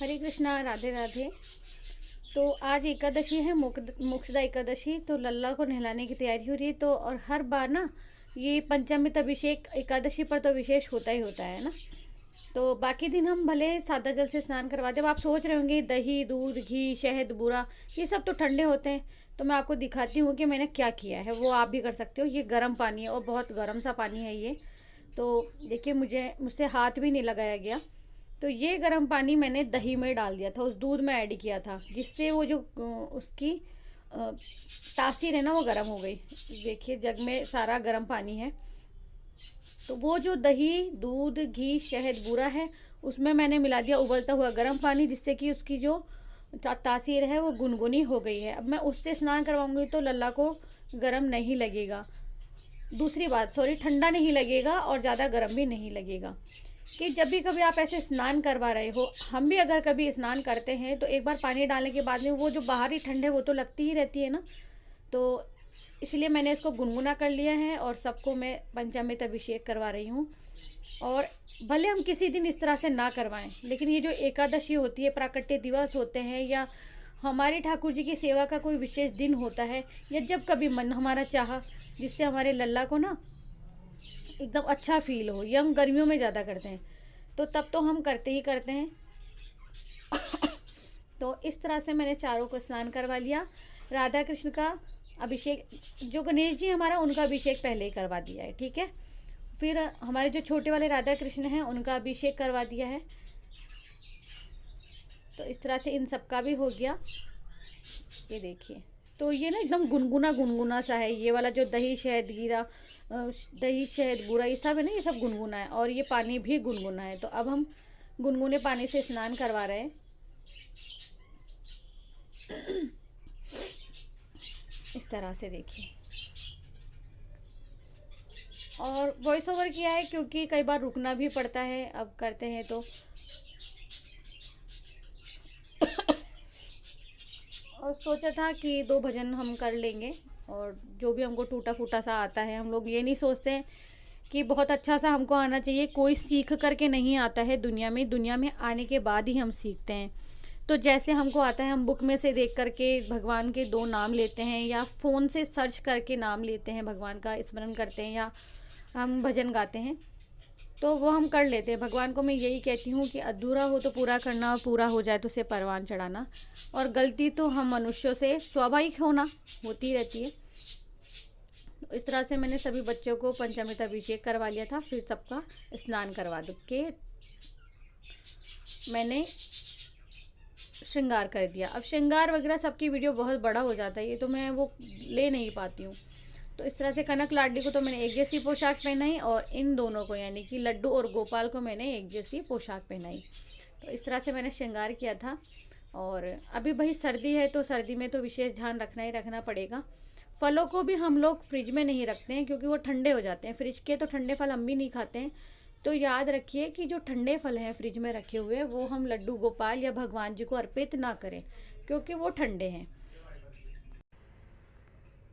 हरे कृष्णा, राधे राधे। तो आज एकादशी है, मोक्षदा एकादशी। तो लल्ला को नहलाने की तैयारी हो रही है। तो और हर बार ना ये पंचामृत अभिषेक एकादशी पर तो विशेष होता ही होता है ना। तो बाकी दिन हम भले सादा जल से स्नान करवाते हैं। अब आप सोच रहे होंगे दही, दूध, घी, शहद, बूरा, ये सब तो ठंडे होते हैं। तो मैं आपको दिखाती हूँ कि मैंने क्या किया है, वो आप भी कर सकते हो। ये गर्म पानी है और बहुत गर्म सा पानी है ये। तो देखिए, मुझसे हाथ भी नहीं लगाया गया। तो ये गर्म पानी मैंने दही में डाल दिया था, उस दूध में ऐड किया था, जिससे वो जो उसकी तासीर है ना, वो गर्म हो गई। देखिए जग में सारा गर्म पानी है। तो वो जो दही, दूध, घी, शहद, बूरा है, उसमें मैंने मिला दिया उबलता हुआ गर्म पानी, जिससे कि उसकी जो तासीर है वो गुनगुनी हो गई है। अब मैं उससे स्नान करवाऊंगी तो लल्ला को गर्म नहीं लगेगा। दूसरी बात, सॉरी, ठंडा नहीं लगेगा और ज़्यादा गर्म भी नहीं लगेगा। कि जब भी कभी आप ऐसे स्नान करवा रहे हो, हम भी अगर कभी स्नान करते हैं तो एक बार पानी डालने के बाद में वो जो बाहरी ठंड है वो तो लगती ही रहती है ना। तो इसलिए मैंने इसको गुनगुना कर लिया है और सबको मैं पंचामृत अभिषेक करवा रही हूँ। और भले हम किसी दिन इस तरह से ना करवाएं, लेकिन ये जो एकादशी होती है, प्राकट्य दिवस होते हैं, या हमारे ठाकुर जी की सेवा का कोई विशेष दिन होता है, या जब कभी मन हमारा चाहा, जिससे हमारे लल्ला को ना एकदम अच्छा फील हो, ये हम गर्मियों में ज़्यादा करते हैं, तो तब तो हम करते ही करते हैं। तो इस तरह से मैंने चारों को स्नान करवा लिया। राधा कृष्ण का अभिषेक, जो गणेश जी हमारा, उनका अभिषेक पहले ही करवा दिया है, ठीक है। फिर हमारे जो छोटे वाले राधा कृष्ण हैं, उनका अभिषेक करवा दिया है। तो इस तरह से इन सब का भी हो गया। ये देखिए, तो ये ना एकदम गुनगुना गुनगुना सा है। ये वाला जो दही, शहद, गिरा, दही, शहद, बूरा, ये सब है ना, ये सब गुनगुना है और ये पानी भी गुनगुना है। तो अब हम गुनगुने पानी से स्नान करवा रहे हैं। इस तरह से देखिए। और वॉइस ओवर किया है क्योंकि कई बार रुकना भी पड़ता है, अब करते हैं तो। और सोचा था कि 2 भजन हम कर लेंगे, और जो भी हमको टूटा फूटा सा आता है, हम लोग ये नहीं सोचते हैं कि बहुत अच्छा सा हमको आना चाहिए। कोई सीख करके नहीं आता है दुनिया में आने के बाद ही हम सीखते हैं। तो जैसे हमको आता है, हम बुक में से देख करके भगवान के 2 नाम लेते हैं, या फ़ोन से सर्च करके नाम लेते हैं, भगवान का स्मरण करते हैं, या हम भजन गाते हैं, तो वो हम कर लेते हैं। भगवान को मैं यही कहती हूँ कि अधूरा हो तो पूरा करना, और पूरा हो जाए तो उसे परवान चढ़ाना। और गलती तो हम मनुष्यों से स्वाभाविक होना होती रहती है। तो इस तरह से मैंने सभी बच्चों को पंचामृत अभिषेक करवा लिया था। फिर सबका स्नान करवा दो के मैंने श्रृंगार कर दिया। अब श्रृंगार वगैरह सबकी वीडियो बहुत बड़ा हो जाता है, ये तो मैं वो ले नहीं पाती हूँ। तो इस तरह से कनक लाडली को तो मैंने एक जैसी पोशाक पहनाई, और इन दोनों को यानी कि लड्डू और गोपाल को मैंने एक जैसी पोशाक पहनाई। तो इस तरह से मैंने श्रृंगार किया था। और अभी भाई सर्दी है, तो सर्दी में तो विशेष ध्यान रखना ही रखना पड़ेगा। फलों को भी हम लोग फ्रिज में नहीं रखते हैं, क्योंकि वो ठंडे हो जाते हैं। फ्रिज के तो ठंडे फल हम भी नहीं खाते हैं। तो याद रखिए कि जो ठंडे फल हैं फ्रिज में रखे हुए, वो हम लड्डू गोपाल या भगवान जी को अर्पित ना करें, क्योंकि वो ठंडे हैं।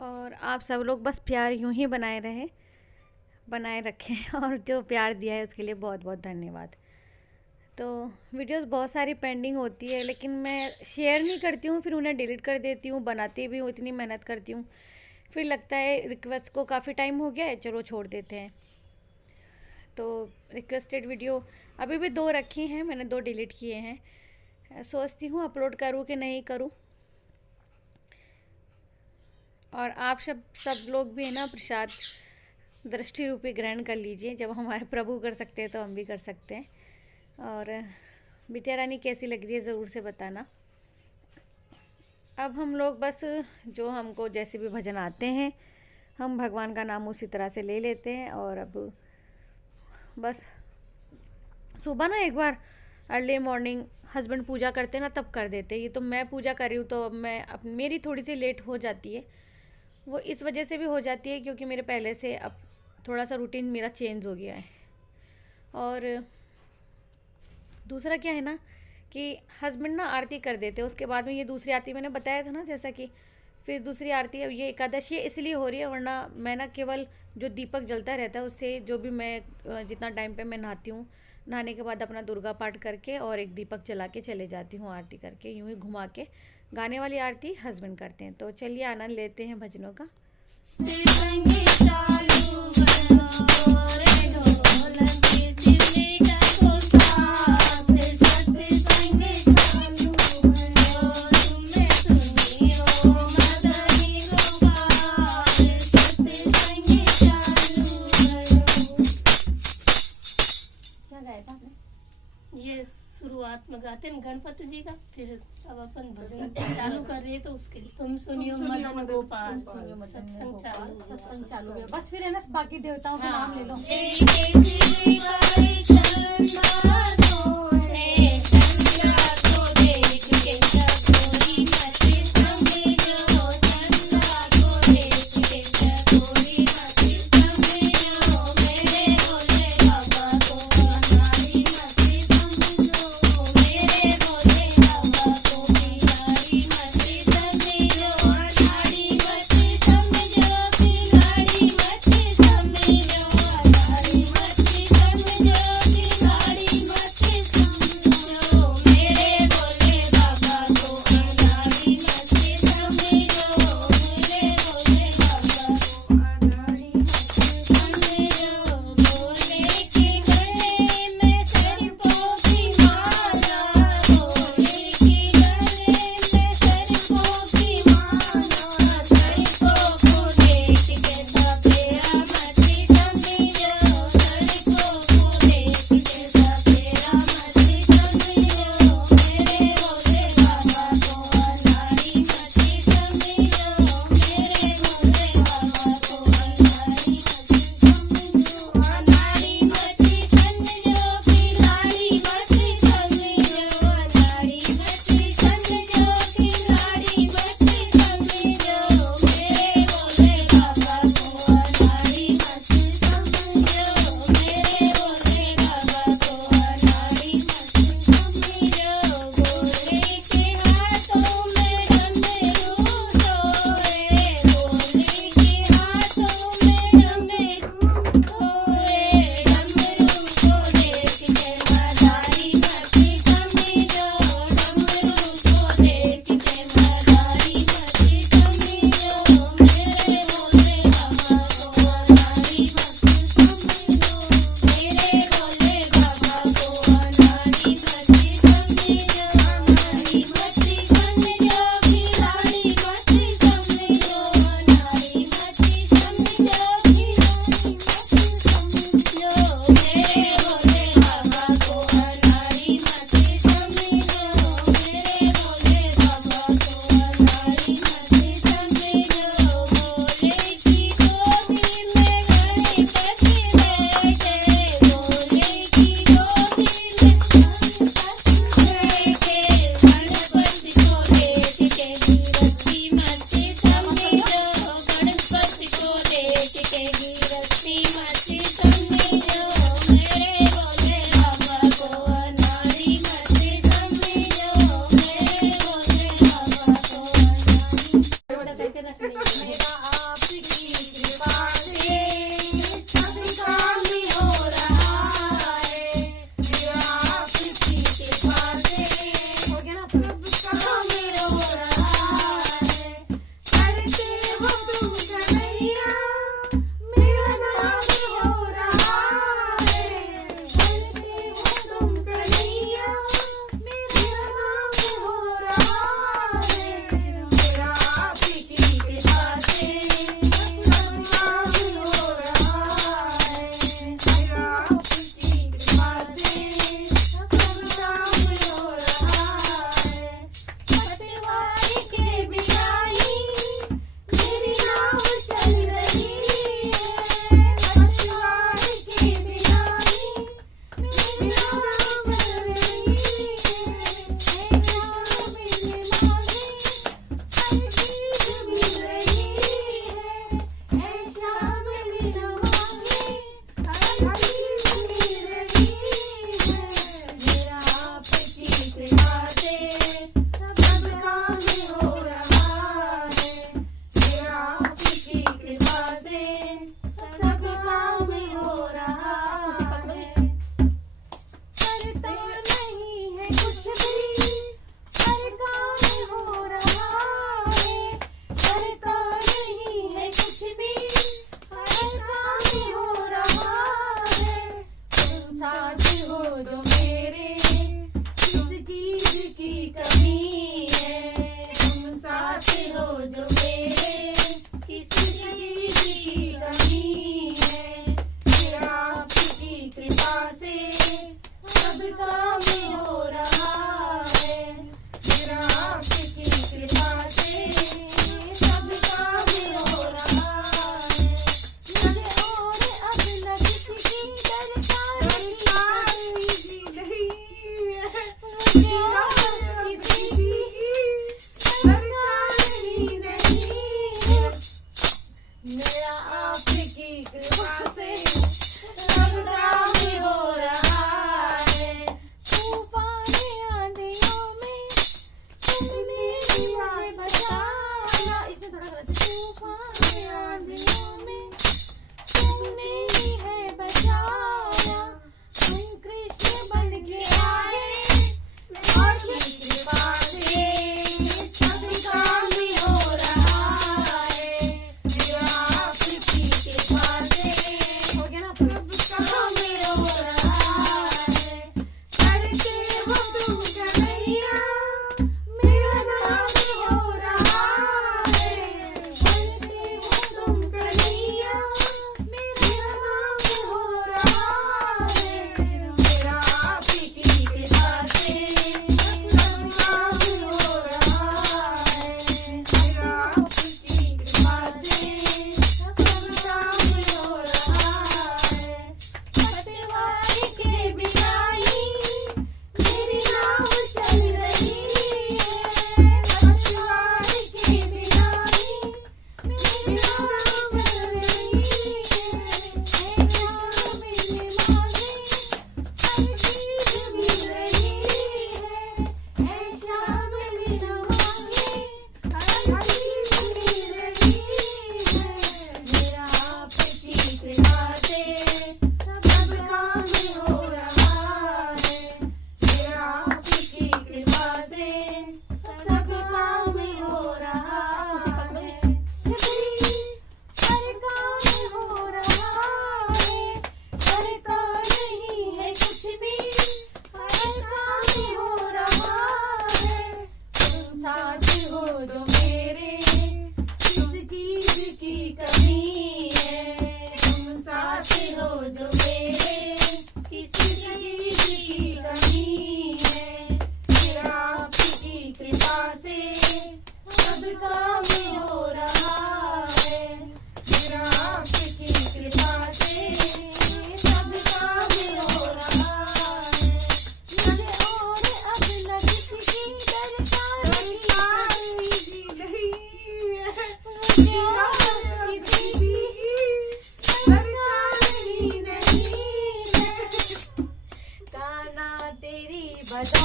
और आप सब लोग बस प्यार यूं ही बनाए रखें और जो प्यार दिया है उसके लिए बहुत बहुत धन्यवाद। तो वीडियोस बहुत सारी पेंडिंग होती है, लेकिन मैं शेयर नहीं करती हूँ, फिर उन्हें डिलीट कर देती हूँ। बनाती भी हूँ, इतनी मेहनत करती हूँ, फिर लगता है रिक्वेस्ट को काफ़ी टाइम हो गया है, चलो छोड़ देते हैं। तो रिक्वेस्टेड वीडियो अभी भी 2 रखी हैं, मैंने 2 डिलीट किए हैं। सोचती हूँ अपलोड करूँ कि नहीं करूँ। और आप सब लोग भी है ना, प्रसाद दृष्टि रूपी ग्रहण कर लीजिए। जब हमारे प्रभु कर सकते हैं तो हम भी कर सकते हैं। और बिटिया रानी कैसी लग रही है, ज़रूर से बताना। अब हम लोग बस जो हमको जैसे भी भजन आते हैं, हम भगवान का नाम उसी तरह से ले लेते हैं। और अब बस सुबह ना एक बार अर्ली मॉर्निंग हस्बैंड पूजा करते हैं ना, तब कर देते हैं। ये तो मैं पूजा कर रही हूँ, तो अब मेरी थोड़ी सी लेट हो जाती है। वो इस वजह से भी हो जाती है क्योंकि मेरे पहले से अब थोड़ा सा रूटीन मेरा चेंज हो गया है। और दूसरा क्या है ना कि हस्बैंड ना आरती कर देते हैं, उसके बाद में ये दूसरी आरती मैंने बताया था ना, जैसा कि फिर दूसरी आरती है। ये एकादशी इसलिए हो रही है, वरना मैं ना केवल जो दीपक जलता रहता है उससे, जो भी मैं जितना टाइम पे मैं नहाती हूँ, नहाने के बाद अपना दुर्गा पाठ करके और एक दीपक जला के चले जाती हूँ आरती करके, यूं ही घुमा के। गाने वाली आरती हस्बैंड करते हैं। तो चलिए आनंद लेते हैं भजनों का। ये शुरुआत में गाते हैं गणपति जी का, फिर अब अपन भजन चालू कर रहे हैं तो उसके लिए तुम सुनियो मदन गोपाल सत्संग चालू है। बस फिर है ना, बाकी देवताओं के नाम ले लो।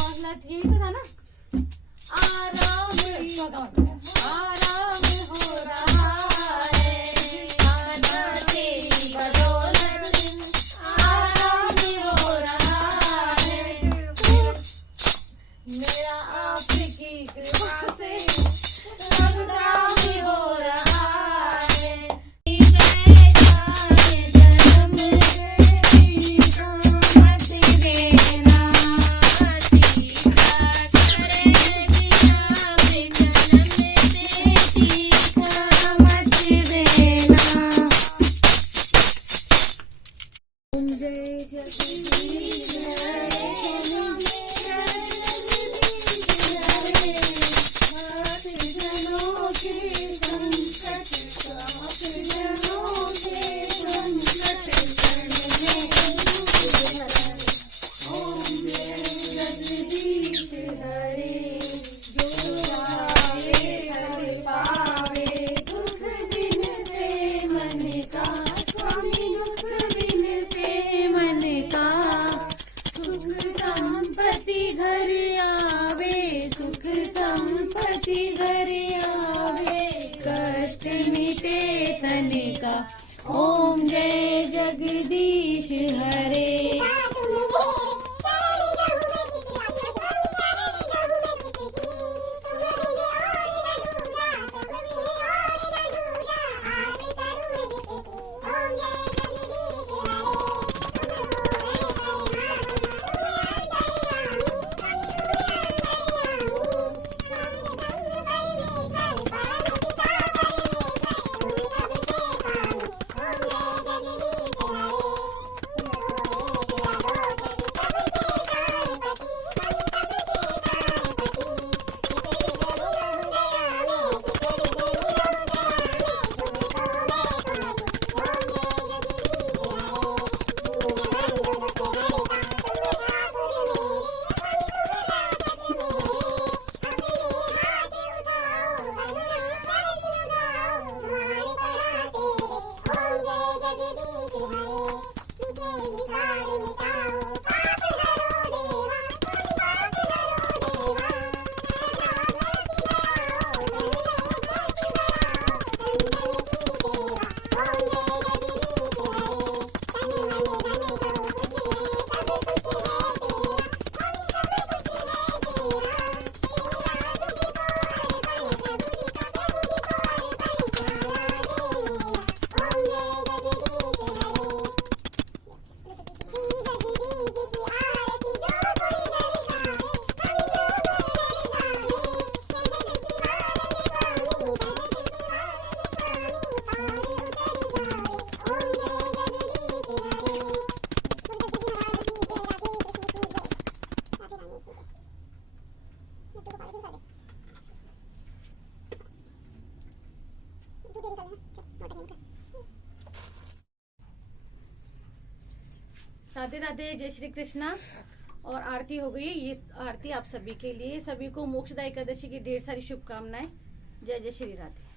यही तो था ना, आराम आराम हो रहा है, आना तेरी बदौलत आराम हो रहा है, मेरा आपकी कृपा से सब काम हो रहा है। ओम जय जगदीश हरे। राधे राधे, जय श्री कृष्णा। और आरती हो गई। ये आरती आप सभी के लिए, सभी को मोक्षदा एकादशी की ढेर सारी शुभकामनाएं। जय जय श्री राधे।